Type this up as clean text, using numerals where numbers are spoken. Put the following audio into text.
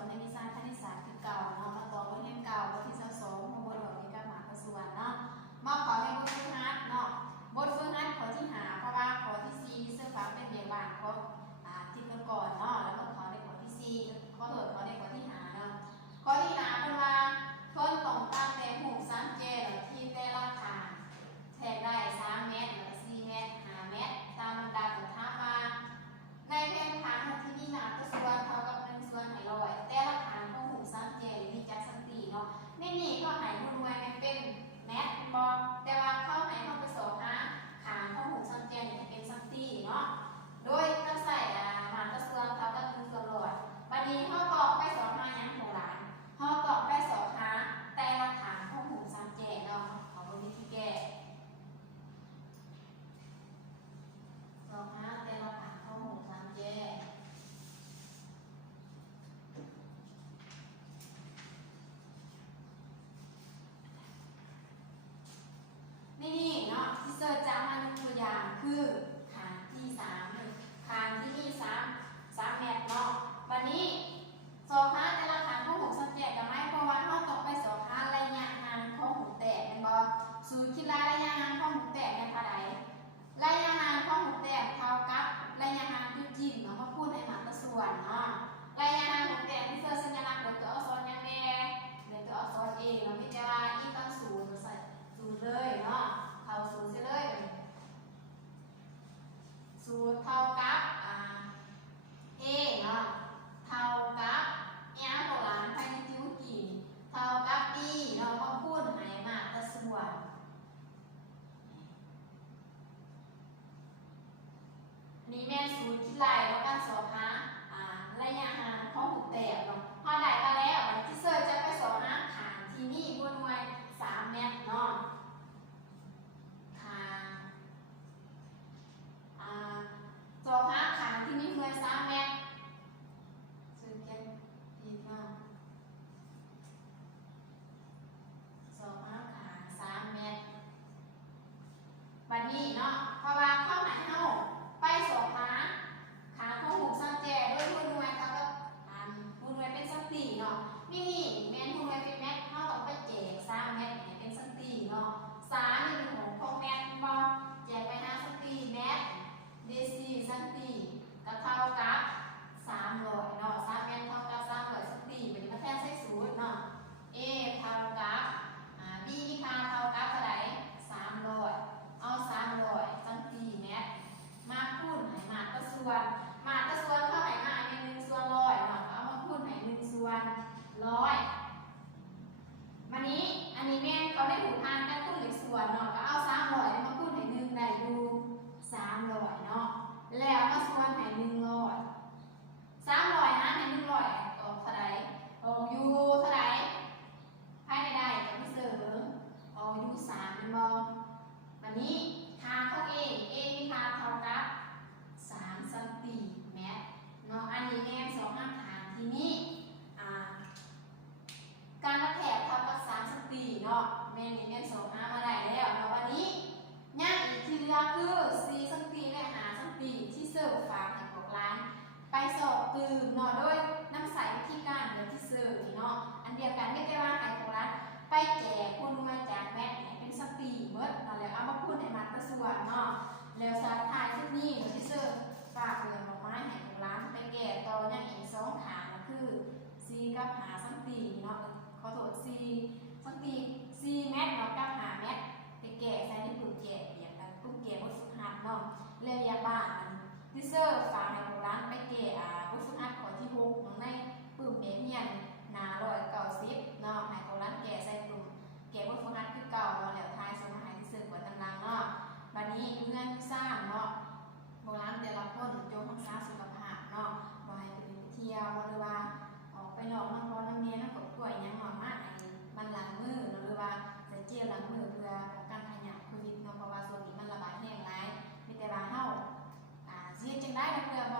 วนในวิชาคณิตศาสตร์คือเก่าเนาะมาต่อบทเรียนเก่าบทที่22ของบทออกในการหมายส่วนเนาะมาขอในบทฝึกหัดเนาะบทฝึกหัดขอที่หาเพราะว่าขอที่4เสื้อฟ้าเป็นเบียร์บานเขาที่ก่อนเนาะแล้วก็ขอในขอที่4ขอในขอที่หาเนาะขอที่หาเป็นว่าเพิ่นต้องตั้งแต่หู3เจที่แต่ละทางแทนได้3เมตรหรือ4เมตร5เมตรตามลำดับของท่ามาในแผนผังที่มีหนาตัวส่วนเท่ากับ1ส่วนให้ร้อยแต่ละฐานของหู3เจมีจักสันติเนาะในนี้ก็ให้หน่วยเป็นเมตรบ่แต่ว่าเข้าให้เข้าไปสอบหาฐานของหู3เจนี่เป็นสันติเนาะโดยต้องใส่หนาตัวส่วนเท่ากับ1ส่วนร้อยบัดนี้เฮาตอบไปสอบหาหยังโหราเฮาตอบไปสอบหาแต่ละฐานของหู3เจเนาะเอาบนวิธีแก้สอบหาแต่ละฐานของหู3เจนี่เนาะที่เสิร์ชจากมาหนึ่งตัวอย่างคือฐานที่3ฐานที่มี3เมตรเนาะวันนี้สอบหาแต่ละฐานของหู3เจกันไหมเพราะว่าเฮาต้องไปสอบหาระยะห่างของหูแตกแม่นบ่สูตรคิดระยะห่างของหูแตกเนี่ยเท่าใดระยะห่างของหูแตกเท่ากับระยะห่างจุดจิ้มเนาะมาพูดให้มันส่วนเนาะระยะห่างหูแตกที่เสิร์ชสัญลักษณ์ตัวอักษรอย่างแน่ตัวอักษร A เนาะมีแต่ว่า e ตั้ง0ใส่0เลยเนาะเข้า0เสียเลย0เท่ากับA เนาะเท่ากับโบราณภายในจิ๋วกี่เท่ากับ E เราก็พูดให้มาตะส่วนนี่แม่สูตรที่ไล่ว่าการสอบหาระยะห่างของหูแตกเนาะพอได้มาแล้วที่เสิร์ชจะไปสอบหาฐานที่นี่บนหน่วย3เมตรเนาะสอบหาฐานที่นี่หน่วย3เมตรซึ่งเก็บผิดเนาะสอบหาฐาน3เมตรบัดนี้เนาะเพราะว่าเข้าหาเฮาไปสอบหาขาของหู3เจด้วยหน่วยเท่ากับหน่วยเป็นสันติเนาะนี่แม่นหน่วยเป็นเมตรเฮาต้องไปแจก3เมตรให้เป็นสันติเนาะ3นี่เป็นของเมตรบ่แจกไปหาสันติเมตรเดซิสันติก็เท่ากับ300เนาะ3เมตรเท่ากับ300สันติเป็นมาแทนใส่สูตรเนาะ A เท่ากับ B มีค่าเท่ากับเท่าไหร่300เอา300สันติเมตรมาคูณให้มาตะส่วนเท่าไหร่มาให้1ส่วน100เนาะเอามาคูณให้1ส่วน100วันนี้อันนี้แม่เขาได้หูทางกันคูณเลขส่วนเนาะก็เอา300มาคูณให้1ได้อยู่300เนาะแล้วมาส่วนให้100 300หารให้100ออกเท่าไหร่ออกอยู่เท่าไหร่ภายในได้กับพี่เสริมออกอยู่3เป็นบ่วันนี้ค่าของ A มีค่าเท่ากับ3เซนติเมตรเนาะอันนี้แม่สองหาฐานที่นี้การกระแทกเท่ากับ3เซนติเนาะแม่นี่แม่สองหามาได้แล้วเนาะวันนี้ย่างอีกที่เหลือคือ4เซนติและ5เซนติที่เสิร์ฟฝากให้พวกร้านไปสอบตื่นเนาะด้วยน้ำใสวิธีการเดี๋ยวที่เสิร์ฟนี่เนาะอันเดียวกันไม่ได้ว่าให้พวกร้านไปแจกคุณมาจากแม่เป็นสติเมื่อแล้วเอามาพูดในมัดประส่วนเนาะแล้วสาธายชุดนี้เดี๋ยวที่เสิร์ฟฝากเรือนดอกไม้ให้พวกร้านไปแก่ต่ออย่างอีก2ฐานก็คือ4กับ5สันติเนาะขอโทษ4สันติ4เมตรเนาะกับ5เมตรไปแก่ใส่ในตู้แก่เปียกกันตู้แก่บทฝึกหัดเนาะเรียกบ้านที่เสิร์ฟฝากให้พวกร้านไปแก่บทฝึกหัดข้อที่6ของในปุ่มเนียนหน้า190เนาะให้พวกร้านแก่ใส่ปุ่มแก่บทฝึกหัดคือเก่าเนาะแล้วท้ายส่งมาให้ที่เสิร์ฟกดตำรางเนาะบัดนี้เพื่อนที่สร้างเนาะพวกร้านแต่ละคนจงรักษาสุขภาพเนาะบ่ให้ไปเที่ยวหรือว่าออกไปนอกน้ำร้อนน้ำเย็นน้ำกดกล้วยยังหอมมากมันล้างมือหรือว่าใส่เจลล้างมือเพื่อป้องกันขยะโควิดเนาะเพราะว่าส่วนนี้มันระบาดแห้งร้ายมีแต่ว่าเฮาสิจังได้เพื่อบ่